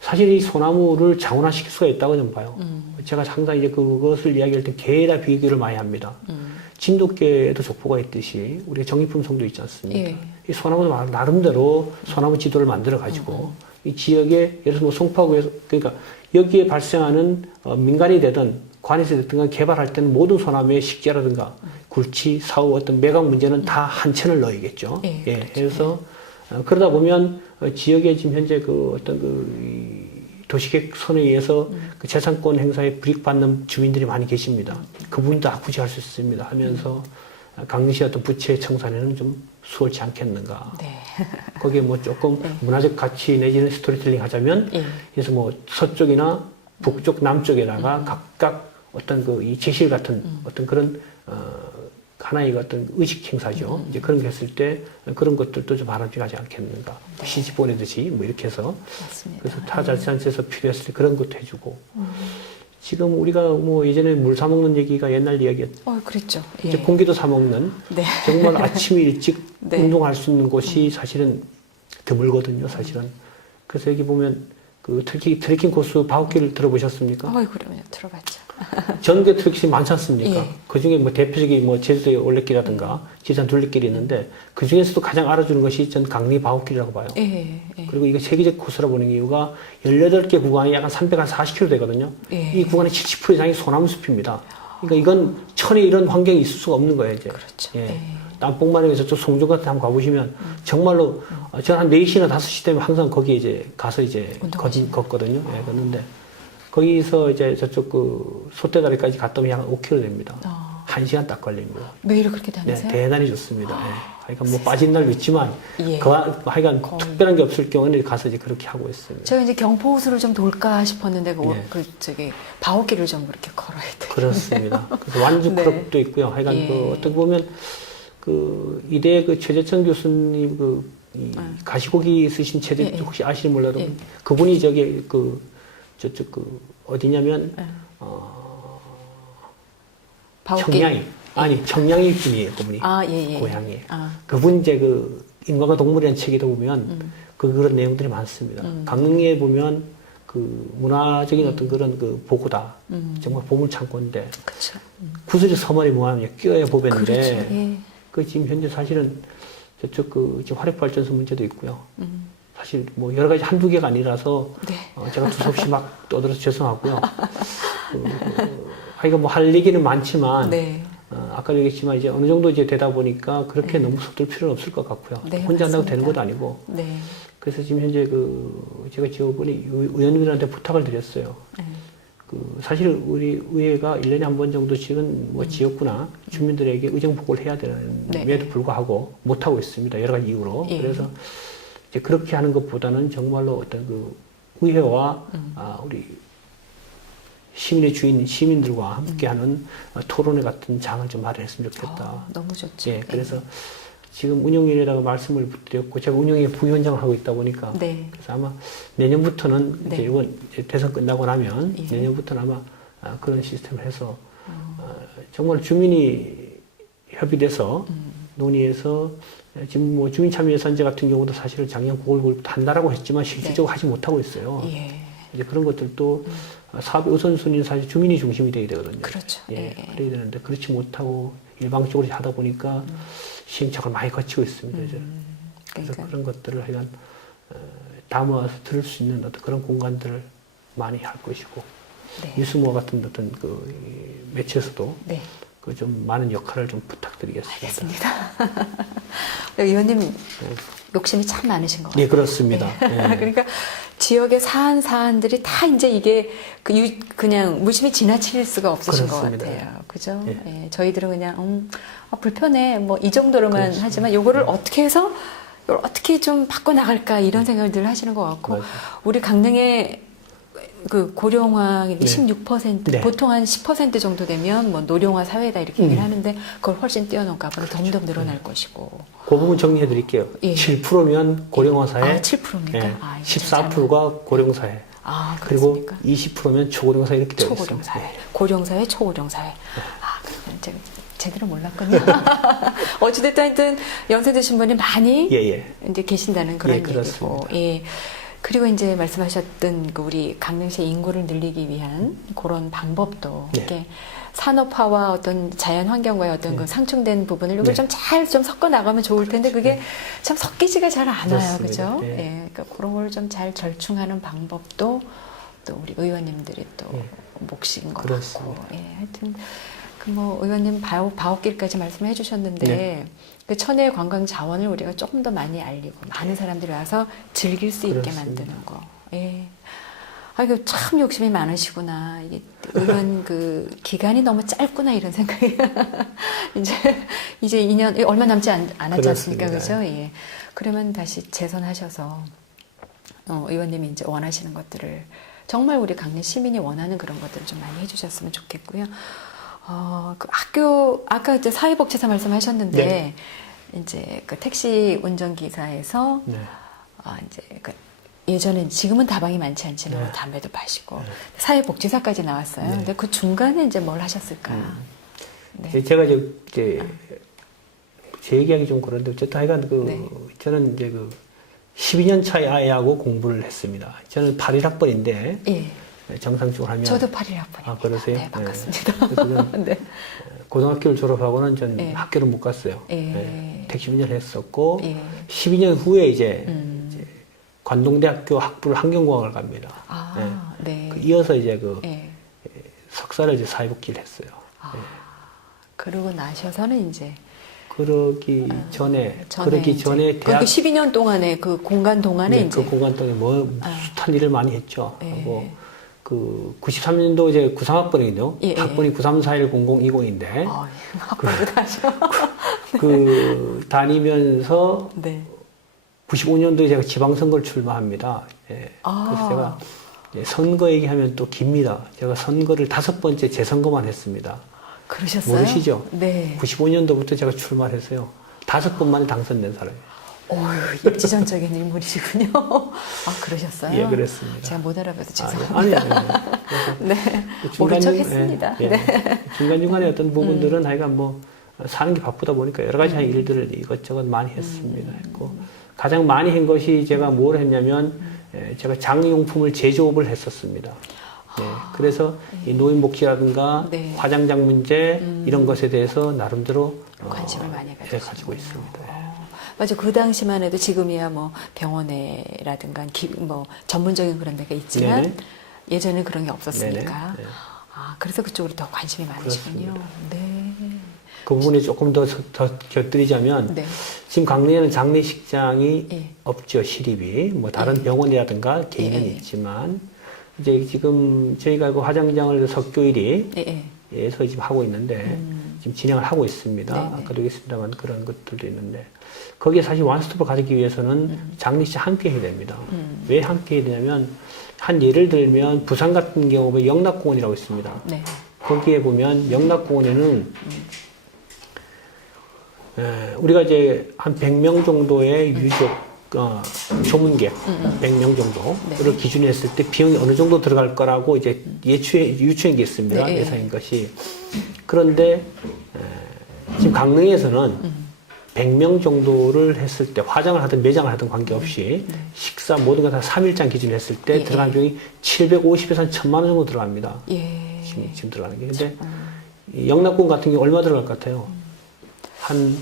사실 이 소나무를 자원화시킬 수가 있다고 좀 봐요. 제가 항상 이제 그것을 이야기할 때 개에다 비교를 많이 합니다. 진돗개도 족보가 있듯이 우리가 정리품성도 있지 않습니까? 예. 이 소나무도 나름대로 소나무 지도를 만들어 가지고 이 지역에 예를 들어서 뭐 송파구에서 그러니까 여기에 발생하는 민간이 되든 관에서 됐든 개발할 때는 모든 소나무의 식재라든가 굴치, 사후 어떤 매각 문제는 다 한 천을 넣어야겠죠. 예, 예. 그렇죠. 그래서 그러다 보면 지역에 지금 현재 이 도시계획 선에 의해서 그 재산권 행사에 불이익받는 주민들이 많이 계십니다. 그분도 아쿠지할 수 있습니다. 하면서 강릉시 어떤 부채 청산에는 좀 수월치 않겠는가. 네. 거기에 뭐 조금 문화적 가치 내지는 스토리텔링 하자면 예. 그래서 뭐 서쪽이나 북쪽, 남쪽에다가 각각 어떤 이 제실 같은 어떤 그런 하나의 어떤 의식 행사죠. 이제 그런 거 했을 때 그런 것들도 좀 바람직하지 않겠는가. 시집 보내듯이 뭐 이렇게 해서. 맞습니다. 그래서 타자치단체에서 필요했을 때 그런 것도 해주고. 지금 우리가 뭐 예전에 물 사먹는 얘기가 옛날 이야기였죠. 그랬죠. 이제 예. 공기도 사먹는. 네. 정말 아침에 일찍 네. 운동할 수 있는 곳이 사실은 드물거든요, 사실은. 그래서 여기 보면 그 트레킹 코스 바우길 들어보셨습니까? 그러면 들어봤죠. 전국에 트레킹이 많지 않습니까? 예. 그 중에 뭐 대표적인 뭐 제주도의 올레길이라든가 지산 둘레길이 있는데 그 중에서도 가장 알아주는 것이 전 강리 바우길이라고 봐요. 예. 그리고 이거 세계적 코스라 보는 이유가 18개 구간이 약 340km 되거든요. 예. 이 구간의 70% 이상이 소나무 숲입니다. 그러니까 이건 천에 이런 환경이 있을 수가 없는 거예요, 이제. 그렇죠. 예. 예. 남북만에서 저 송정 같은 데 한번 가보시면 정말로 제가 한 4시나 5시 되면 항상 거기에 이제 가서 이제 걷거든요. 예, 걷는데 거기서 이제 저쪽 그 소떼다리까지 갔다 오면 약 5km 됩니다. 1시간 딱 걸립니다. 매일 그렇게 네, 다니세요? 대단히 좋습니다. 예. 그러니까 뭐 빠진 날도 있지만 예. 하여간 거의. 특별한 게 없을 경우는 가서 이제 그렇게 하고 있습니다. 제가 이제 경포호수를 좀 돌까 싶었는데 예. 바오길을 좀 그렇게 걸어야 돼요. 그렇습니다. 그래서 완주 네. 클럽도 있고요. 하여간 예. 그 어떻게 보면 그 이대 그 최재천 교수님 이 가시고기 쓰신 책들 예, 예. 혹시 아시는 몰라도 예. 그분이 저기 그 저쪽 그 어디냐면 예. 바오길. 청량이 아니 청량이 분이에요. 그분이 예. 고향이. 아, 그분 이제 그 인간과 동물이라는 책에도 보면 그런 내용들이 많습니다. 강릉에 보면 그 문화적인 어떤 그런 그 보고다. 정말 보물 창고인데 그렇죠. 구슬이 서머리 모함이 끼어야 보배인데 그렇죠. 예. 그 지금 현재 사실은 저쪽 그 지금 화력발전소 문제도 있고요. 사실 뭐 여러 가지 한두 개가 아니라서 네. 제가 두서없이 막 떠들어서 죄송하고요. 하여간 뭐 할 얘기는 많지만 네. 아까 얘기했지만 이제 어느 정도 이제 되다 보니까 그렇게 너무 서둘 필요는 없을 것 같고요. 네, 혼자 한다고 맞습니다. 되는 것도 아니고. 네. 그래서 지금 현재 그 제가 지역분이 의원님들한테 부탁을 드렸어요. 네. 그 사실 우리 의회가 1년에 한 번 정도씩은 뭐 지역구나 주민들에게 의정 보고를 해야 되는데도 불구하고 못 하고 있습니다. 여러 가지 이유로. 예. 그래서 이제 그렇게 하는 것보다는 정말로 어떤 그 의회와 우리 시민의 주인 시민들과 함께하는 토론회 같은 장을 좀 마련했으면 좋겠다. 너무 좋죠. 예, 그래서 지금 운영위에다가 말씀을 드렸고 제가 운영위 부위원장을 하고 있다 보니까 네. 그래서 아마 내년부터는 네. 이제 이번 이제 대선 끝나고 나면 예. 내년부터는 아마 그런 시스템을 해서 정말 주민이 협의돼서 논의해서 지금 뭐 주민참여예산제 같은 경우도 사실은 작년 9월 한다라고 했지만 실질적으로 하지 못하고 있어요. 예. 이제 그런 것들도 사업의 우선순위는 사실 주민이 중심이 돼야 되거든요. 그렇죠. 예, 예. 그래야 되는데 그렇지 못하고 일방적으로 하다 보니까 시행착오를 많이 거치고 있습니다. 이제. 그래서 그러니까 그런 것들을 하여간 담아서 들을 수 있는 어떤 그런 공간들을 많이 할 것이고 네. 뉴스모아 같은 어떤 그 매체에서도 네. 그 좀 많은 역할을 좀 부탁드리겠습니다. 알겠습니다. 의원님 욕심이 참 많으신 것 같아요. 예, 그렇습니다. 예. 그러니까 지역의 사안들이 다 이제 이게 그냥 무심히 지나칠 수가 없으신 그렇습니다. 것 같아요. 그죠? 예. 예, 저희들은 그냥 불편해 뭐 이 정도로만 그렇습니다. 하지만 요거를 어떻게 해서 이걸 어떻게 좀 바꿔 나갈까 이런 생각을 늘 하시는 것 같고 맞아요. 우리 강릉의 그 고령화 네. 16% 네. 보통 한 10% 정도 되면 뭐 노령화 사회다 이렇게 얘기를 하는데 그걸 훨씬 뛰어넘고 앞으로 점점 늘어날 것이고 그 부분 정리해 드릴게요. 예. 7%면 고령화 사회, 7%입니까? 예, 아, 이거 14%가 고령 사회, 그리고 그렇습니까? 20%면 초고령 사회 이렇게 되어 초고령 있습니다. 사회, 고령 사회, 초고령 사회. 그러면 제가 제대로 몰랐군요. 어찌됐든 하여튼 연세 드신 분이 많이 예. 이제 계신다는 그런 예, 얘기고, 그렇습니다. 예. 그리고 이제 말씀하셨던 그 우리 강릉시 인구를 늘리기 위한 그런 방법도 네. 이렇게 산업화와 어떤 자연 환경과의 어떤 그 상충된 부분을 이걸 네. 좀 잘 좀 섞어 나가면 좋을 텐데 그게 참 섞이지가 잘 않아요, 그렇습니다. 그죠? 네. 예, 그러니까 그런 걸 좀 잘 절충하는 방법도 또 우리 의원님들이 또 네. 몫인 것 그렇습니다. 같고, 예, 하여튼 그 뭐 의원님 바오길까지 말씀해 주셨는데 네. 그 천혜의 관광 자원을 우리가 조금 더 많이 알리고 많은 사람들이 와서 즐길 수 있게 그렇습니다. 만드는 거. 예. 이거 참 욕심이 많으시구나. 이게 의원 그 기간이 너무 짧구나 이런 생각이 이제 2년 얼마 남지 않았지 않습니까, 그렇습니다. 그죠? 예. 그러면 다시 재선하셔서 의원님이 이제 원하시는 것들을 정말 우리 강릉 시민이 원하는 그런 것들을 좀 많이 해주셨으면 좋겠고요. 그 학교 아까 이제 사회복지사 말씀하셨는데 네. 이제 그 택시 운전기사에서 네. 이제 그 예전엔 지금은 다방이 많지 않지만 네. 담배도 마시고 사회복지사까지 나왔어요. 네. 근데 그 중간에 이제 뭘 하셨을까? 네. 제가 이제 제 얘기하기 좀 그런데 어쨌든 하여간 네. 저는 이제 그 12년 차의 아이하고 공부를 했습니다. 저는 81학번인데 예. 정상적으로 하면 저도 81학번입니다. 아, 그러세요? 네, 반갑습니다. 그래서 저는 네. 고등학교를 졸업하고는 전 예. 학교를 못 갔어요. 예. 택시 운전을 했었고 예. 12년 후에 이제 음. 관동대학교 학부를 환경공학을 갑니다. 아, 네. 그 이어서 이제 그 예. 석사를 이제 사회복지를 했어요. 아, 그러고 나셔서는 이제 그러기 전에 그러니까 대학 12년 동안에 그 공간 동안에 네, 이제 그 공간 동안에 뭐 숱한 일을 많이 했죠. 예. 하고 그 93년도 이제 93학번이거든요. 예, 예. 학번이 93410020인데 학번도 다셔. 그 다니면서 네. 95년도에 제가 지방선거를 출마합니다. 예. 아. 그래서 제가 이제 선거 얘기하면 또 깁니다. 제가 선거를 5번째 재선거만 했습니다. 그러셨어요? 모르시죠? 네. 95년도부터 제가 출마를 했어요. 5번만에 당선된 사람이에요. 어휴, 입지전적인 인물이시군요. 아, 그러셨어요? 예, 그랬습니다. 제가 못 알아봐서 아니, 죄송합니다. 아니. 네. 모른 척 중간- 했습니다. 예, 예. 네. 중간중간에 어떤 부분들은 하여간 뭐 사는 게 바쁘다 보니까 여러 가지 일들을 이것저것 많이 했습니다. 했고 가장 많이 한 것이 제가 뭘 했냐면 제가 장용품을 제조업을 했었습니다. 네, 그래서 이 노인복지라든가 네. 화장장 문제 이런 것에 대해서 나름대로 관심을 많이 가지고 있습니다. 맞아. 그 당시만 해도 지금이야 뭐 병원에라든가 뭐 전문적인 그런 데가 있지만 네네. 예전에 그런 게 없었으니까. 네네. 네. 아, 그래서 그쪽으로 더 관심이 많으시군요. 네. 그 부분에 조금 더 곁들이자면 네. 지금 강릉에는 장례식장이 예. 없죠. 시립이 뭐 다른 병원이라든가 개인은 예. 있지만 이제 지금 저희가 그 화장장을 석교 1위 예, 예. 에서 지금 하고 있는데 지금 진행을 하고 있습니다. 네네. 아까도 얘기했습니다만 그런 것들도 있는데 거기에 사실 완스톱을 가지기 위해서는 장례식 함께 해야 됩니다. 왜 함께 해야 되냐면 한 예를 들면 부산 같은 경우에 영락공원이라고 있습니다. 네. 거기에 보면 영락공원에는 우리가 이제 한 100명 정도의 유족 조문객 100명 정도를 네. 기준으로 했을 때 비용이 어느 정도 들어갈 거라고 이제 유추한 게 있습니다. 네. 예상인 것이. 그런데 지금 강릉에서는 100명 정도를 했을 때 화장을 하든 매장을 하든 관계없이 식사 모든 것 다 3일장 기준으로 했을 때 예. 들어가는 비용이 750에서 한 1,000만 원 정도 들어갑니다. 예. 지금 들어가는 게. 근데 이 영락공 같은 경우 얼마 들어갈 것 같아요? 한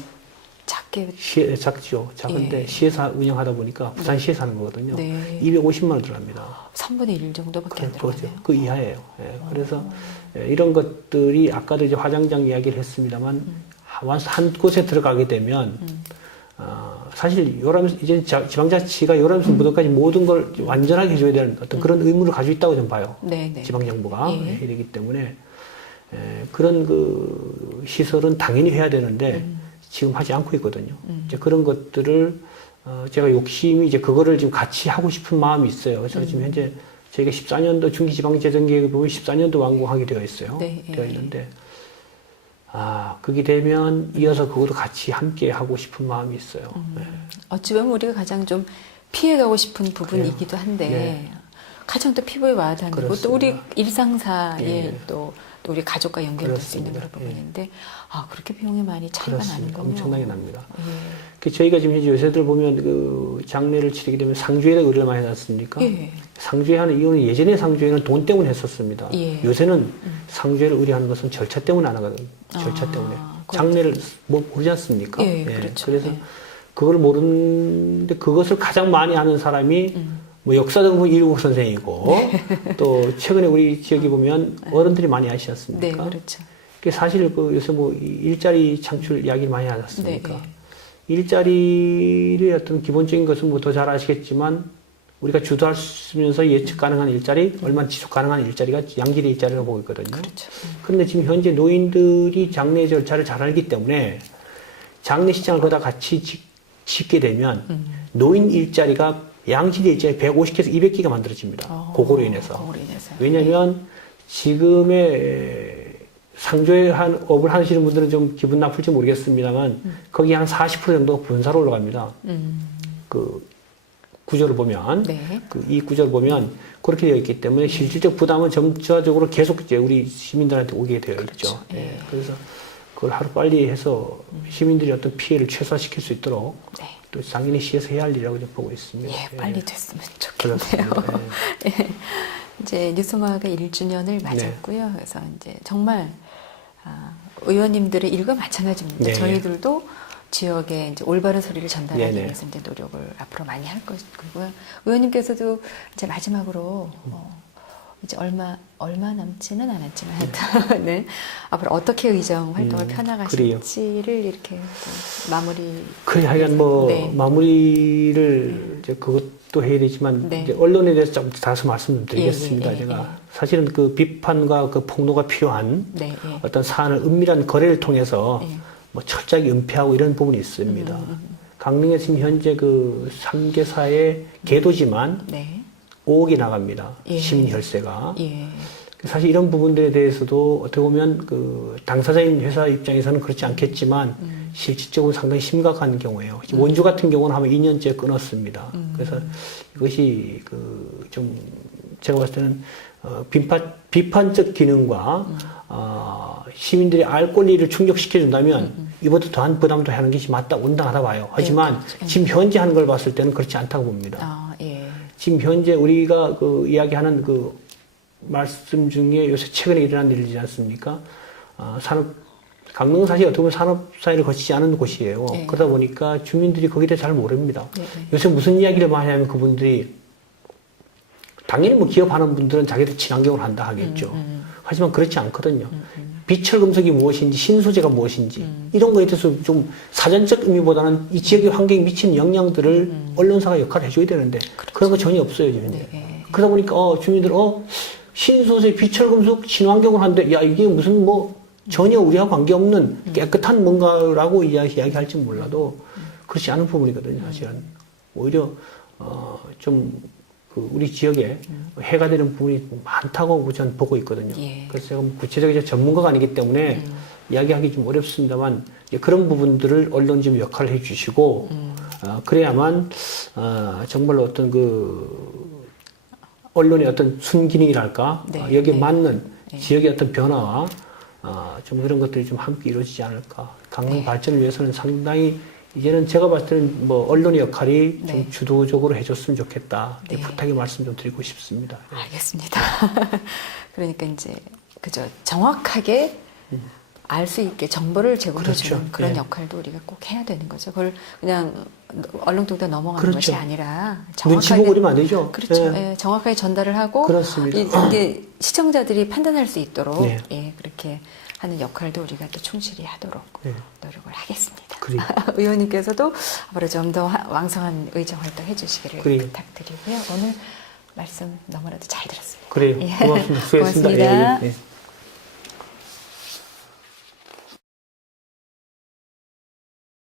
작게. 시에 작죠. 작은데 예. 시에서 운영하다 보니까 부산시에서 하는 거거든요. 네. 250만 원 들어갑니다. 3분의 1 정도밖에 안 그렇죠. 들어가네요. 그 이하예요. 예. 그래서 이런 것들이 아까도 이제 화장장 이야기를 했습니다만 한 곳에 들어가게 되면 사실 요람에서 이제 지방자치가 요람에서 무덤까지 모든 걸 완전하게 해줘야 되는 어떤 그런 의무를 가지고 있다고 저는 봐요. 네, 네. 지방정부가 예. 해야 되기 때문에 그런 그 시설은 당연히 해야 되는데 지금 하지 않고 있거든요. 이제 그런 것들을 제가 욕심이 이제 그거를 지금 같이 하고 싶은 마음이 있어요. 그래서 지금 현재 저희가 14년도 중기지방재정계획을 보면 14년도 완공하게 되어 있어요. 네, 예. 되어 있는데 그게 되면 이어서 그것도 같이 함께 하고 싶은 마음이 있어요. 네. 어찌 보면 우리가 가장 좀 피해가고 싶은 부분이기도 한데 네. 가장 또 피부에 와닿는 또 우리 그렇습니다. 일상사에 예. 또 우리 가족과 연결될 수 있는 그렇습니다. 그런 부분인데 그렇게 비용이 많이 차이가 그렇습니다. 나는군요. 엄청나게 납니다. 예. 그 저희가 지금 이제 요새들 보면 그 장례를 치르게 되면 상주에다 의뢰를 많이 하지 않습니까? 예. 상주에 하는 이유는 예전에 상주에는 돈 때문에 했었습니다. 예. 요새는 상주에를 의뢰하는 것은 절차 때문에 안 하거든요. 절차 때문에. 장례를 모르지 않습니까? 예, 그렇죠. 그래서 예. 그걸 모르는데 그것을 가장 많이 아는 사람이 뭐 역사도 보면 이루국 선생이고 또 최근에 우리 지역에 보면 어른들이 많이 아시지 네, 않습니까? 그렇죠. 그게 사실 그 요새 뭐 일자리 창출 이야기를 많이 하지 않습니까? 네, 일자리의 어떤 기본적인 것은 뭐 더 잘 아시겠지만 우리가 주도하면서 예측 가능한 일자리, 얼마 지속 가능한 일자리가 양질의 일자리라고 보고 있거든요. 그렇죠. 그런데 지금 현재 노인들이 장례 절차를 잘 알기 때문에 장례 시장을 거다 같이 짓게 되면 노인 일자리가 양질의 일자리 150개에서 200개가 만들어집니다. 그거로 인해서. 그거로 인해서. 왜냐하면 지금의 상조에 업을 하시는 분들은 좀 기분 나쁠지 모르겠습니다만 거기 한 40% 정도 분사로 올라갑니다. 그 구조를 보면 네. 그 이 구조를 보면 그렇게 되어 있기 때문에 실질적 부담은 점차적으로 계속 이제 우리 시민들한테 오게 되어 있죠. 예. 그래서 그걸 하루 빨리 해서 시민들이 어떤 피해를 최소화시킬 수 있도록 네. 또 당연히 시에서 해야 할 일이라고 좀 보고 있습니다. 예, 빨리 됐으면 좋겠네요. 그렇습니다. 예. 예. 이제 뉴스마가 1주년을 맞았고요. 그래서 이제 정말 의원님들의 일과 마찬가지입니다. 네. 저희들도 지역에 이제 올바른 소리를 전달하기 네네. 위해서 이제 노력을 앞으로 많이 할 것이고요. 의원님께서도 이제 마지막으로 이제 얼마 남지는 않았지만 하여튼 네. 앞으로 어떻게 의정 활동을 펴나가실지를 이렇게 또 마무리. 그래 하여간 뭐 네. 마무리를 이제 그것도 해야 되지만 네. 이제 언론에 대해서 좀 다소 말씀 좀 드리겠습니다. 예, 예, 예, 제가 예. 사실은 그 비판과 그 폭로가 필요한 네, 예. 어떤 사안을 은밀한 거래를 통해서 예. 뭐 철저하게 은폐하고 이런 부분이 있습니다. 강릉에 지금 현재 그 3개사의 개도지만 네. 5억이 나갑니다. 예. 시민 혈세가. 예. 사실 이런 부분들에 대해서도 어떻게 보면 그 당사자인 회사 입장에서는 그렇지 않겠지만 실질적으로 상당히 심각한 경우예요. 원주 같은 경우는 한 2년째 끊었습니다. 그래서 이것이 그 좀 제가 봤을 때는 비판적 기능과 시민들이 알 권리를 충족시켜 준다면 이보다 더한 부담도 하는 것이 맞다 온당하다 봐요. 하지만 네, 지금 현재 하는 걸 봤을 때는 그렇지 않다고 봅니다. 예. 지금 현재 우리가 그 이야기하는 그 말씀 중에 요새 최근에 일어난 일이지 않습니까? 강릉은 사실 어떻게 보면 산업사회를 거치지 않은 곳이에요. 네. 그러다 보니까 주민들이 거기에 대해 잘 모릅니다. 네. 요새 무슨 이야기를 많이 하면 그분들이 당연히 뭐 기업하는 분들은 자기들 친환경을 한다 하겠죠. 하지만 그렇지 않거든요. 비철금속이 무엇인지 신소재가 무엇인지 이런 거에 대해서 좀 사전적 의미보다는 이 지역의 환경에 미치는 영향들을 언론사가 역할을 해줘야 되는데 그런 거 전혀 없어요 지금. 네. 그러다 보니까 주민들 신소재 비철금속 친환경을 하는데 야 이게 무슨 뭐 전혀 우리와 관계없는 깨끗한 뭔가라고 이야기할지 몰라도 그렇지 않은 부분이거든요 사실은. 오히려 그 우리 지역에 해가 되는 부분이 많다고 저는 보고 있거든요. 예. 그래서 제가 구체적인 전문가가 아니기 때문에 이야기하기 좀 어렵습니다만 그런 부분들을 언론 좀 역할을 해주시고 그래야만 정말로 어떤 그 언론의 어떤 순기능이랄까 네. 여기에 네. 맞는 네. 지역의 어떤 변화와 좀 그런 것들이 좀 함께 이루어지지 않을까. 강릉 네. 발전을 위해서는 상당히 이제는 제가 봤을 때는 뭐 언론의 역할이 네. 좀 주도적으로 해줬으면 좋겠다. 네. 부탁의 말씀 좀 드리고 싶습니다. 알겠습니다. 그러니까 이제 그죠 정확하게 알 수 있게 정보를 제공해주는 그렇죠. 그런 네. 역할도 우리가 꼭 해야 되는 거죠. 그걸 그냥 얼렁뚱땅 넘어가는 그렇죠. 것이 아니라 눈치 보고 그러면 안 되죠. 그렇죠. 예. 예, 정확하게 전달을 하고 그렇습니다. 이제 시청자들이 판단할 수 있도록 네. 예, 그렇게 하는 역할도 우리가 또 충실히 하도록 네. 노력을 하겠습니다. 그래요. 의원님께서도 앞으로 좀 더 왕성한 의정 활동 해주시기를 그래요. 부탁드리고요. 오늘 말씀 너무나도 잘 들었습니다. 그래요. 예. 고맙습니다. 수고했습니다. 고맙습니다. 예, 예.